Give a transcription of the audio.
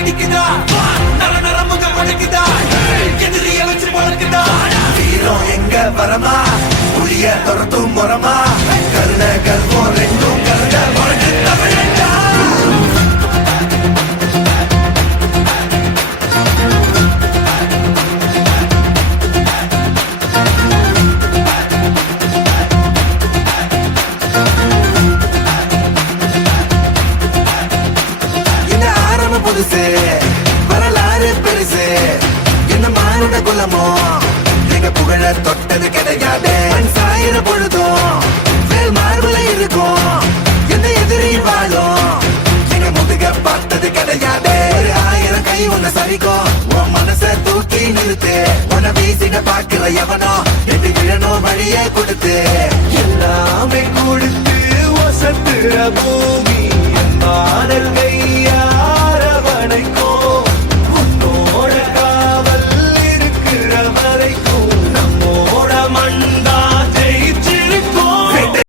வெடிக்குதா நர நர முக முடக்குதா எதிரிய வச்சு முழக்குதா வீரம் எங்க வரமா புளிய துரத்தும் முறமா கருண கல்வம் ரெண்டும் கருண முழக்கு தமிழண்டா புதுசு வரலாறு பெருசு என்ன மானுட குலமோ எங்க புகழ தொட்டது கிடையாது சாயிர பொழுதும் வேல் மார்புல இருக்கும் எந்த எதிரி வாழும் எங்க முதுக பார்த்தது கிடையாது 1000 கை உன்னை சரிக்கும் உன் மனச தூக்கி நிறுத்து உன்னை வீசிட பாக்குற எவனோ எட்டு கிழனோ வழியே கொடுத்து எல்லாமே கொடுத்து வசத்துற பூமி மாடல்கை